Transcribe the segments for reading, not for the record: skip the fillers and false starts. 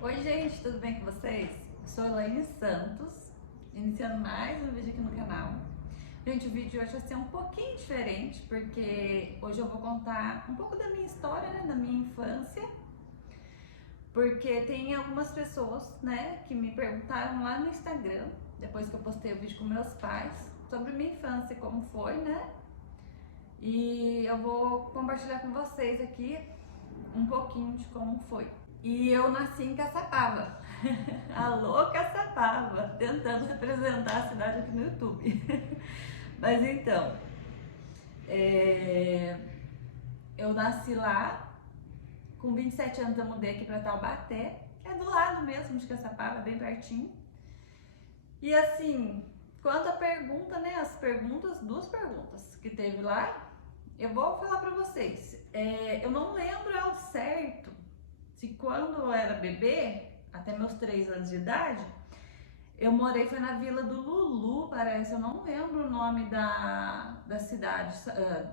Oi gente, tudo bem com vocês? Eu sou Elaine Santos, iniciando mais um vídeo aqui no canal. Gente, o vídeo hoje vai ser um pouquinho diferente, porque hoje eu vou contar um pouco da minha história, né, da minha infância. Porque tem algumas pessoas, né, que me perguntaram lá no Instagram, depois que eu postei o vídeo com meus pais, sobre minha infância, como foi, né? E eu vou compartilhar com vocês aqui um pouquinho de como foi. E eu nasci em Caçapava. Alô, Caçapava! Tentando representar a cidade aqui no YouTube. Mas então, eu nasci lá, com 27 anos eu mudei aqui para Taubaté, que é do lado mesmo de Caçapava, bem pertinho. E assim, quanto a pergunta, né, duas perguntas que teve lá, eu vou falar para vocês. Eu não lembro ao certo se quando eu era bebê, até meus 3 anos de idade, eu morei, foi na Vila do Lulu, parece, eu não lembro o nome da cidade,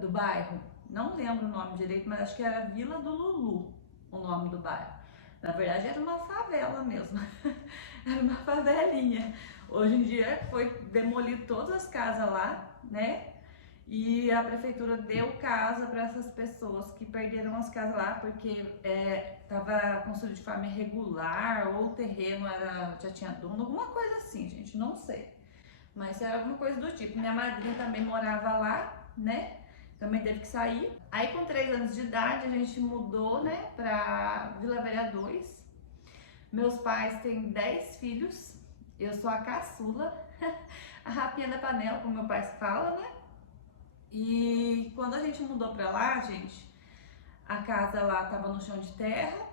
do bairro, não lembro o nome direito, mas acho que era Vila do Lulu, o nome do bairro. Na verdade era uma favela mesmo, era uma favelinha. Hoje em dia foi demolido todas as casas lá, né? E a prefeitura deu casa para essas pessoas que perderam as casas lá porque estava construído de forma irregular ou o terreno já tinha dono, alguma coisa assim, gente, não sei. Mas era alguma coisa do tipo. Minha madrinha também morava lá, né? Também teve que sair. Aí com 3 anos de idade a gente mudou, né, para Vila Velha 2. Meus pais têm 10 filhos, eu sou a caçula, a rapinha da panela, como meu pai fala, né? E quando a gente mudou pra lá, gente, a casa lá tava no chão de terra,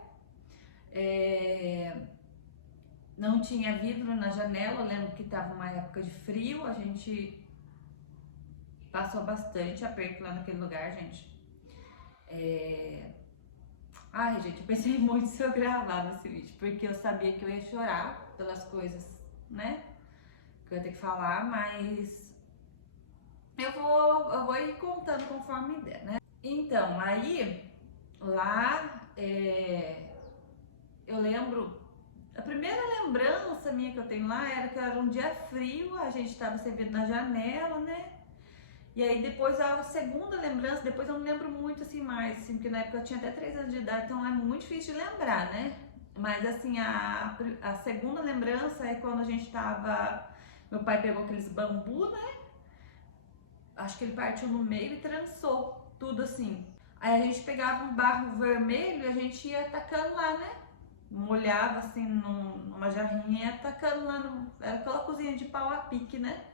não tinha vidro na janela. Eu lembro que tava uma época de frio, a gente passou bastante aperto lá naquele lugar, gente. Ai, gente, eu pensei muito se eu gravava esse vídeo, porque eu sabia que eu ia chorar pelas coisas, né, que eu ia ter que falar, mas eu vou ir contando conforme der, né? Então, aí, lá, eu lembro, a primeira lembrança minha que eu tenho lá era que era um dia frio, a gente estava servindo na janela, né? E aí depois a segunda lembrança, depois eu não lembro muito assim mais, assim, porque na época eu tinha até 3 anos de idade, então é muito difícil de lembrar, né? Mas assim, a segunda lembrança é quando a gente tava, meu pai pegou aqueles bambu, né? Acho que ele partiu no meio e trançou tudo assim. Aí a gente pegava um barro vermelho e a gente ia tacando lá, né? Molhava assim numa jarrinha e ia tacando lá era aquela cozinha de pau a pique, né?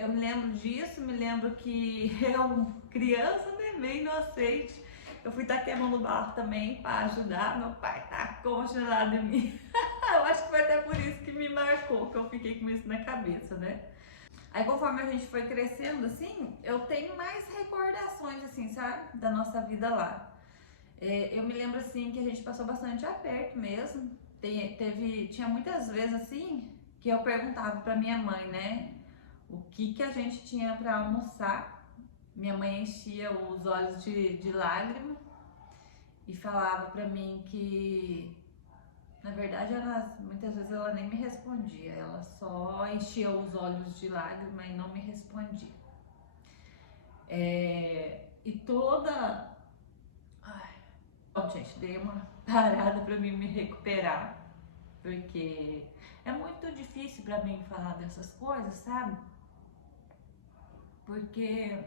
Eu me lembro disso, me lembro que eu, criança, né, bem inocente, eu fui tacar a mão no barro também para ajudar. Meu pai tacou uma chinelada em mim. Eu acho que foi até por isso que me marcou, que eu fiquei com isso na cabeça, né? Aí conforme a gente foi crescendo, assim, eu tenho mais recordações, assim, sabe, da nossa vida lá. Eu me lembro, assim, que a gente passou bastante aperto mesmo. Tinha muitas vezes, assim, que eu perguntava pra minha mãe, né, o que a gente tinha para almoçar. Minha mãe enchia os olhos de lágrima e falava para mim que, na verdade, muitas vezes ela nem me respondia, ela só enchia os olhos de lágrima e não me respondia. E toda... Ai, bom, gente, dei uma parada para mim me recuperar, porque é muito difícil para mim falar dessas coisas, sabe? Porque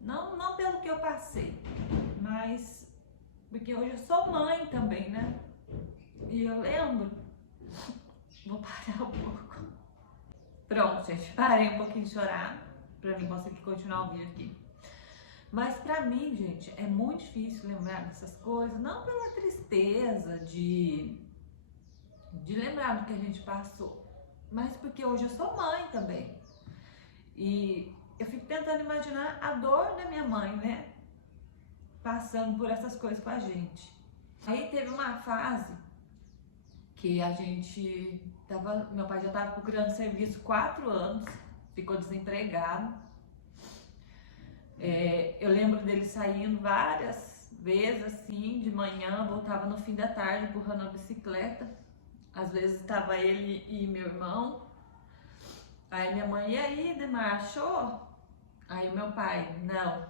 não pelo que eu passei, mas porque hoje eu sou mãe também, né? E eu lembro, vou parar um pouco. Pronto, gente, parei um pouquinho de chorar pra mim conseguir continuar o vídeo aqui. Mas pra mim, gente, é muito difícil lembrar dessas coisas, não pela tristeza de lembrar do que a gente passou, mas porque hoje eu sou mãe também. E eu fico tentando imaginar a dor da minha mãe, né? Passando por essas coisas com a gente. Aí teve uma fase que a gente tava, meu pai já estava procurando serviço 4 anos, ficou desempregado. Eu lembro dele saindo várias vezes assim, de manhã, voltava no fim da tarde empurrando a bicicleta. Às vezes estava ele e meu irmão. Aí minha mãe, e aí, Demar, achou? Aí o meu pai, não.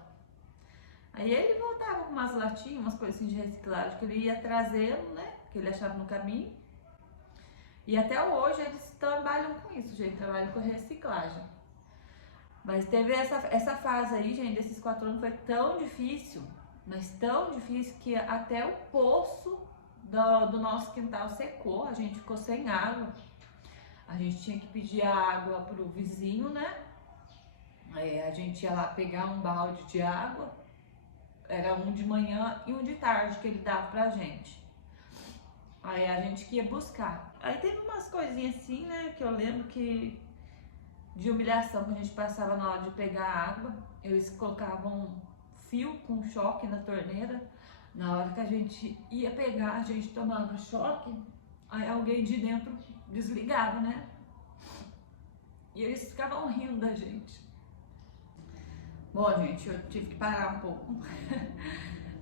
Aí ele voltava com umas latinhas, umas coisinhas de reciclagem que ele ia trazendo, né? Que ele achava no caminho. E até hoje eles trabalham com isso, gente, trabalham com reciclagem. Mas teve essa fase aí, gente, desses 4 anos foi tão difícil, mas tão difícil que até o poço do nosso quintal secou, a gente ficou sem água. A gente tinha que pedir água pro vizinho, né? A gente ia lá pegar um balde de água, era um de manhã e um de tarde que ele dava pra gente. Aí a gente que ia buscar. Aí teve umas coisinhas assim, né, que eu lembro que de humilhação que a gente passava na hora de pegar água. Eles colocavam um fio com choque na torneira. Na hora que a gente ia pegar, a gente tomava choque, aí alguém de dentro desligava, né? E eles ficavam rindo da gente. Bom, gente, eu tive que parar um pouco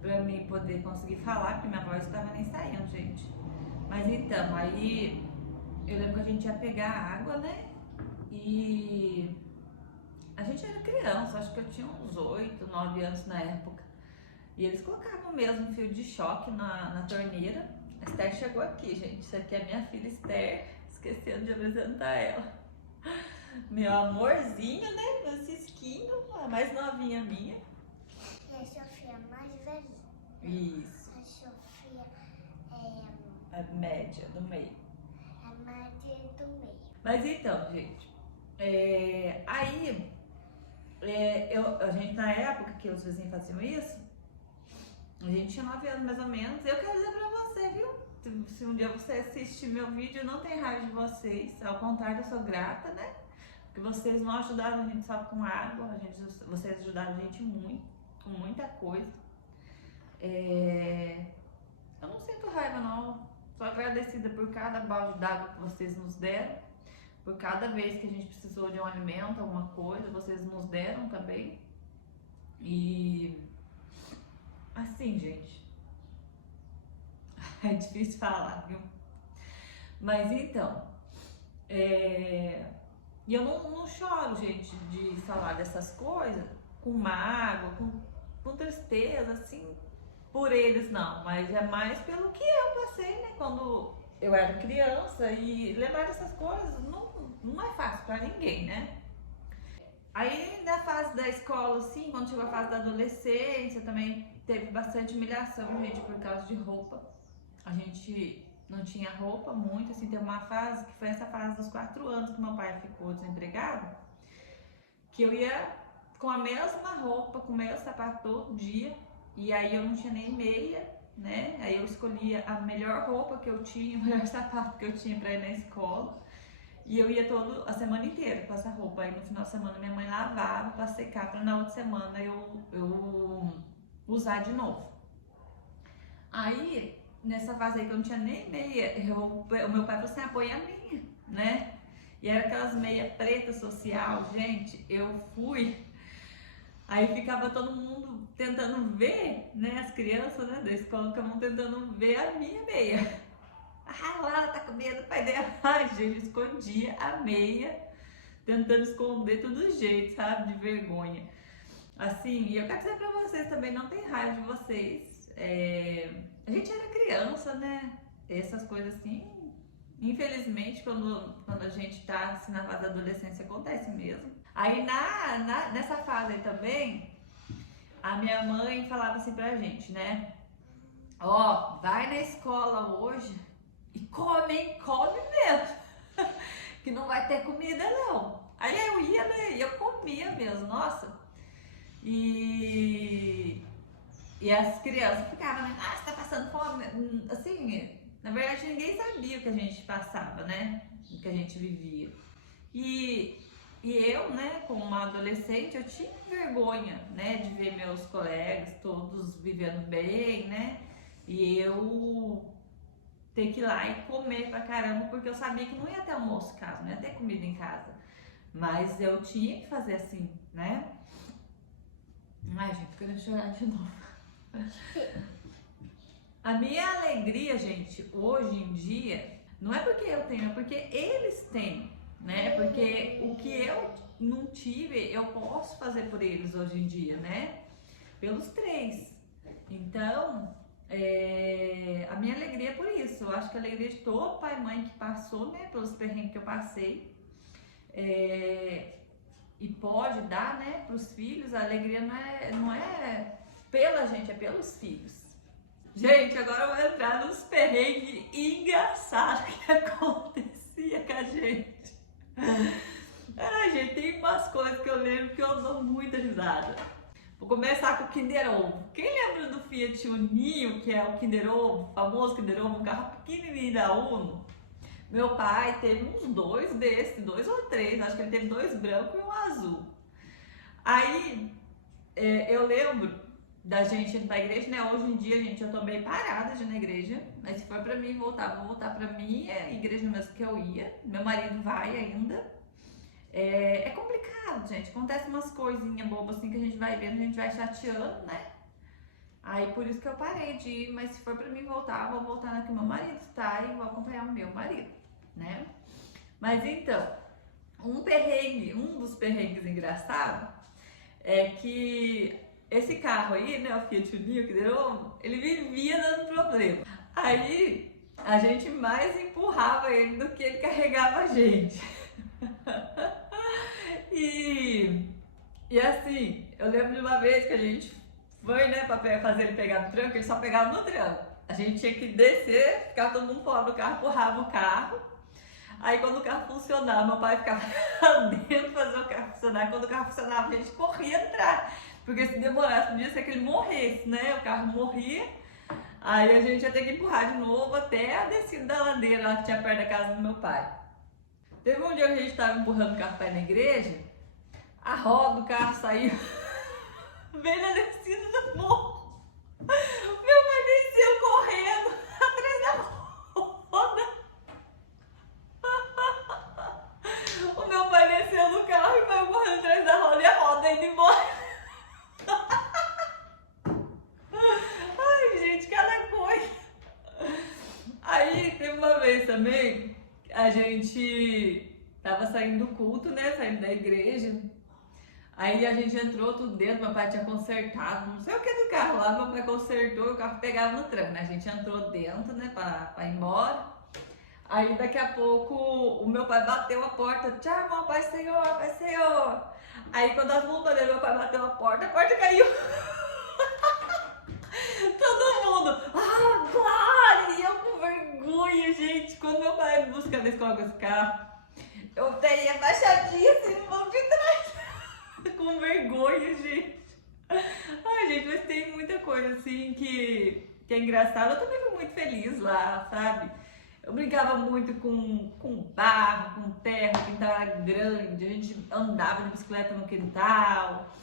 pra mim poder conseguir falar, porque minha voz estava nem saindo, gente. Mas então, aí eu lembro que a gente ia pegar água, né? E a gente era criança, acho que eu tinha uns 8, 9 anos na época. E eles colocavam mesmo um fio de choque na torneira. A Esther chegou aqui, gente. Isso aqui é a minha filha Esther, esquecendo de apresentar ela. Meu amorzinho, né? Meu cisquinho, a mais novinha minha. E a Sofia mais velhinha. Isso. A Sofia A média, do meio. a média do meio. Mas então, gente, aí a gente na época que os vizinhos faziam isso, a gente tinha 9 anos mais ou menos. Eu quero dizer pra você, viu? Se um dia você assistir meu vídeo, eu não tenho raiva de vocês. Ao contrário, eu sou grata, né? Porque vocês não ajudaram a gente só com água, vocês ajudaram a gente muito, com muita coisa. Eu não sinto raiva não, sou agradecida por cada balde d'água que vocês nos deram, por cada vez que a gente precisou de um alimento, alguma coisa, vocês nos deram também. E assim, gente, é difícil falar, viu? Mas então, e eu não choro, gente, de falar dessas coisas com mágoa, com tristeza, assim, por eles não, mas é mais pelo que eu passei, né, quando eu era criança, e lembrar dessas coisas não é fácil pra ninguém, né? Aí na fase da escola, assim, quando chegou a fase da adolescência, também teve bastante humilhação, gente, por causa de roupa. A gente não tinha roupa muito, assim, teve uma fase, que foi essa fase dos 4 anos que meu pai ficou desempregado, que eu ia com a mesma roupa, com o mesmo sapato todo dia, e aí eu não tinha nem meia, né? Aí eu escolhia a melhor roupa que eu tinha, o melhor sapato que eu tinha pra ir na escola, e eu ia a semana inteira com essa roupa. Aí no final de semana minha mãe lavava pra secar, pra na outra semana eu usar de novo. Aí, nessa fase aí que eu não tinha nem meia, o meu pai falou assim, põe a minha, né? E era aquelas meias preta social, gente, eu fui. Aí ficava todo mundo tentando ver, né, as crianças, né, da escola ficavam tentando ver a minha meia. Ah, lá, ela tá com medo do pai dela. Ai, gente, escondia a meia, tentando esconder todo jeito, sabe, de vergonha. Assim, e eu quero dizer pra vocês também, não tem raiva de vocês. A gente era criança, né? Essas coisas assim, infelizmente, quando a gente tá assim, na fase da adolescência, acontece mesmo. Aí nessa fase aí também, a minha mãe falava assim pra gente, né? Ó, vai na escola hoje e come, hein? Come mesmo. Que não vai ter comida não. Aí eu ia, né? E eu comia mesmo, nossa. E as crianças ficavam, né? Ah, você tá passando fome? Assim, na verdade ninguém sabia o que a gente passava, né? O que a gente vivia. E eu, né, como uma adolescente, eu tinha vergonha, né, de ver meus colegas todos vivendo bem, né? E eu ter que ir lá e comer pra caramba, porque eu sabia que não ia ter almoço em casa, não ia ter comida em casa. Mas eu tinha que fazer assim, né? Ai, gente, tô querendo chorar de novo. A minha alegria, gente, hoje em dia, não é porque eu tenho, é porque eles têm, né? Porque o que eu não tive, eu posso fazer por eles hoje em dia, né? Pelos três. Então, a minha alegria é por isso. Eu acho que a alegria de todo pai e mãe que passou, né? Pelos perrengues que eu passei. E pode dar, né? Para os filhos, a alegria não é pela gente, é pelos filhos. Gente, agora eu vou entrar nos perrengues engraçados que acontecia com a gente. Ai, gente, tem umas coisas que eu lembro que eu dou muita risada. Vou começar com o Kinder Ovo. Quem lembra do Fiat Uninho, que é o Kinder Ovo, o famoso Kinder Ovo, um carro pequenininho da Uno? Meu pai teve uns dois desses, 2 ou 3, acho que ele teve 2 brancos e um azul. Aí, eu lembro da gente indo pra igreja, né? Hoje em dia, gente, eu tô meio parada de ir na igreja, mas se for pra mim voltar, vou voltar pra minha igreja mesmo que eu ia. Meu marido vai ainda. É complicado, gente. Acontece umas coisinhas bobas assim que a gente vai vendo, a gente vai chateando, né? Aí por isso que eu parei de ir, mas se for pra mim voltar, vou voltar na que meu marido está e vou acompanhar o meu marido, né? Mas então, um dos perrengues engraçados é que esse carro aí, né, o Fiat Uninho, que deu, ele vivia dando problema. Aí a gente mais empurrava ele do que ele carregava a gente. E assim, eu lembro de uma vez que a gente foi, né, pra fazer ele pegar no tranco, ele só pegava no tranco. A gente tinha que descer, ficava todo mundo fora do carro, empurrava o carro. Aí quando o carro funcionava, meu pai ficava dentro fazer o carro funcionar. Quando o carro funcionava, a gente corria entrar. Porque se demorasse, podia ser que ele morresse, né? O carro morria. Aí a gente ia ter que empurrar de novo até a descida da ladeira lá que tinha perto da casa do meu pai. Teve um dia que a gente estava empurrando o carro para ir na igreja, a roda do carro saiu bem na descida do morro. Meu pai desceu correndo atrás da roda. O meu pai desceu do carro e foi correndo atrás da roda e a roda indo embora. Ai, gente, cada coisa. Aí teve uma vez também, a gente tava saindo do culto, né? Saindo da igreja. Aí a gente entrou tudo dentro, meu pai tinha consertado, não sei o que do carro lá, meu pai consertou e o carro pegava no tranco, né? A gente entrou dentro, né, pra ir embora. Aí daqui a pouco o meu pai bateu a porta, tchau, irmão, Pai Senhor. Aí quando as mãos dele, meu pai bateu a porta caiu. Todo mundo, Glória! E eu com vergonha, gente. Quando meu pai me busca na escola com esse carro, eu dei abaixadinha assim no banco de trás. Com vergonha, gente. Ai, gente, mas tem muita coisa assim que é engraçada. Eu também fui muito feliz lá, sabe? Eu brincava muito com barro, com terra, o quintal era grande, a gente andava de bicicleta no quintal.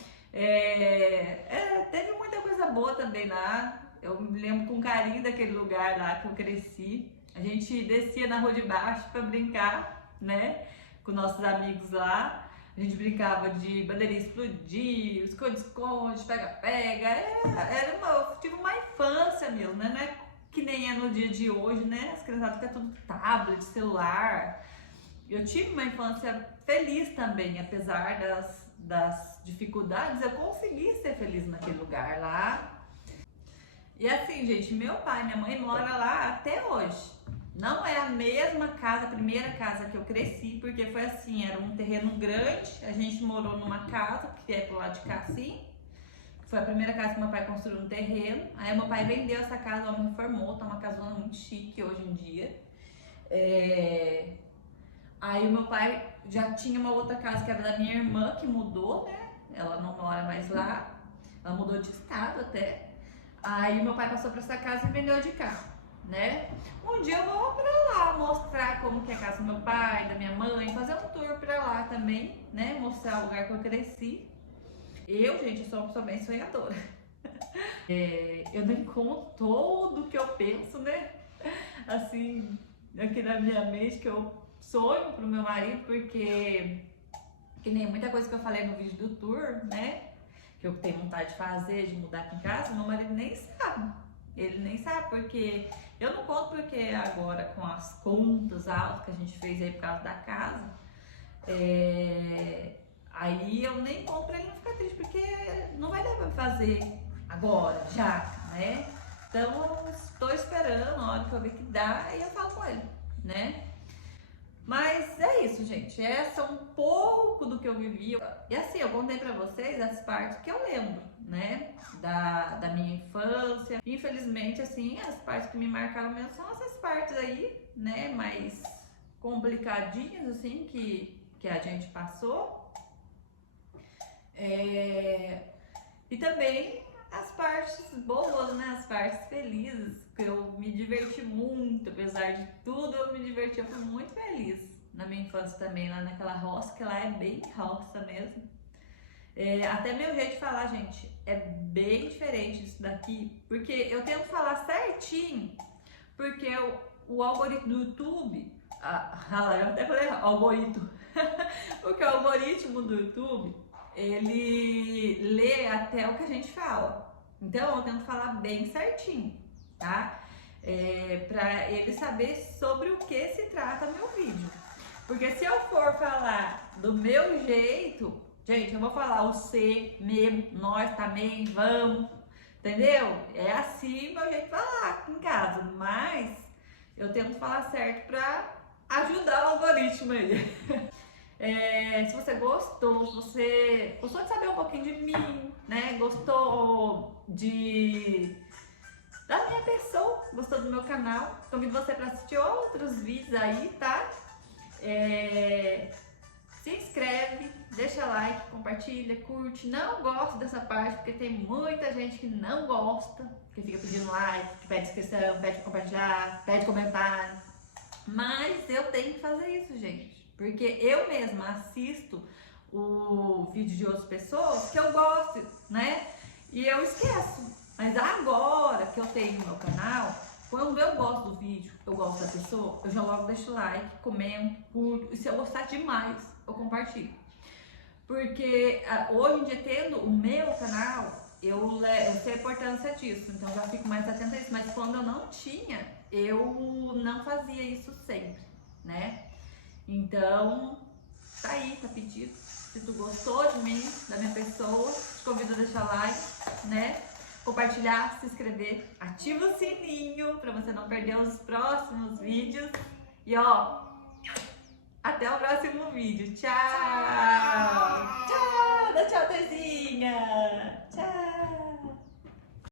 Teve muita coisa boa também lá. Eu me lembro com carinho daquele lugar lá que eu cresci. A gente descia na rua de baixo para brincar, né? Com nossos amigos lá. A gente brincava de bandeirinha explodir, esconde-esconde, pega-pega. Eu tive uma infância mesmo, né? Não é que nem é no dia de hoje, né? As criançadas ficam tudo tablet, celular. Eu tive uma infância feliz também, apesar das dificuldades, eu consegui ser feliz naquele lugar lá. E assim, gente, meu pai e minha mãe moram lá até hoje. Não é a mesma casa, a primeira casa que eu cresci, porque foi assim, era um terreno grande, a gente morou numa casa, que é pro lado de cá assim. Foi a primeira casa que meu pai construiu no terreno. Aí meu pai vendeu essa casa, o homem reformou, tá uma casona muito chique hoje em dia. Aí o meu pai já tinha uma outra casa que era da minha irmã, que mudou, né? Ela não mora mais lá, ela mudou de estado até. Aí meu pai passou pra essa casa e vendeu de carro, né? Um dia eu vou pra lá mostrar como que é a casa do meu pai, da minha mãe, fazer um tour pra lá também, né? Mostrar o lugar que eu cresci. Gente, eu sou uma pessoa bem sonhadora. Eu nem conto tudo que eu penso, né? Assim, aqui na minha mente, que eu sonho pro meu marido, porque que nem muita coisa que eu falei no vídeo do tour, né? que eu tenho vontade de fazer, de mudar aqui em casa, meu marido nem sabe. Ele nem sabe, porque eu não conto, porque agora com as contas altas que a gente fez aí por causa da casa, aí eu nem conto pra ele não ficar triste, porque não vai dar pra fazer agora, já, né? Então eu estou esperando a hora que eu ver que dá e eu falo com ele, né? Mas é isso, gente. Essa é um pouco do que eu vivi. E assim, eu contei pra vocês as partes que eu lembro, né? Da minha infância. Infelizmente, assim, as partes que me marcaram mesmo são essas partes aí, né? Mais complicadinhas, assim, que a gente passou. E também as partes boas, né? As partes felizes, que eu me diverti muito, apesar de tudo, eu me diverti, eu fui muito feliz na minha infância também, lá naquela roça, que lá é bem roça mesmo. Até meu jeito de falar, gente, é bem diferente disso daqui, porque eu tento falar certinho, porque o algoritmo do YouTube, eu até falei algoritmo, porque o algoritmo do YouTube, ele lê até o que a gente fala. Então eu tento falar bem certinho, tá? Pra ele saber sobre o que se trata meu vídeo. Porque se eu for falar do meu jeito, gente, eu vou falar o você, mesmo, nós também, vamos, entendeu? É assim meu jeito de falar aqui em casa, mas eu tento falar certo pra ajudar o algoritmo aí. Se você gostou, se você gostou de saber um pouquinho de mim, né? Gostou da minha pessoa, gostou do meu canal, convido você para assistir outros vídeos aí, tá? Se inscreve, deixa like, compartilha, curte. Não gosto dessa parte porque tem muita gente que não gosta, que fica pedindo like, que pede inscrição, pede compartilhar, pede comentário. Mas eu tenho que fazer isso, gente. Porque eu mesma assisto o vídeo de outras pessoas que eu gosto, né? E eu esqueço. Mas agora que eu tenho meu canal, quando eu gosto do vídeo, eu gosto da pessoa, eu já logo deixo like, comento, curto. E se eu gostar demais, eu compartilho. Porque hoje em dia, tendo o meu canal, eu sei a importância disso. Então já fico mais atenta a isso. Mas quando eu não tinha, eu não fazia isso sempre, né? Então, tá aí, tá pedido. Se tu gostou de mim, da minha pessoa, te convido a deixar like, né? Compartilhar, se inscrever, ativa o sininho pra você não perder os próximos vídeos. E ó, até o próximo vídeo. Tchau! Tchau! Dá tchau, Tezinha! Tchau!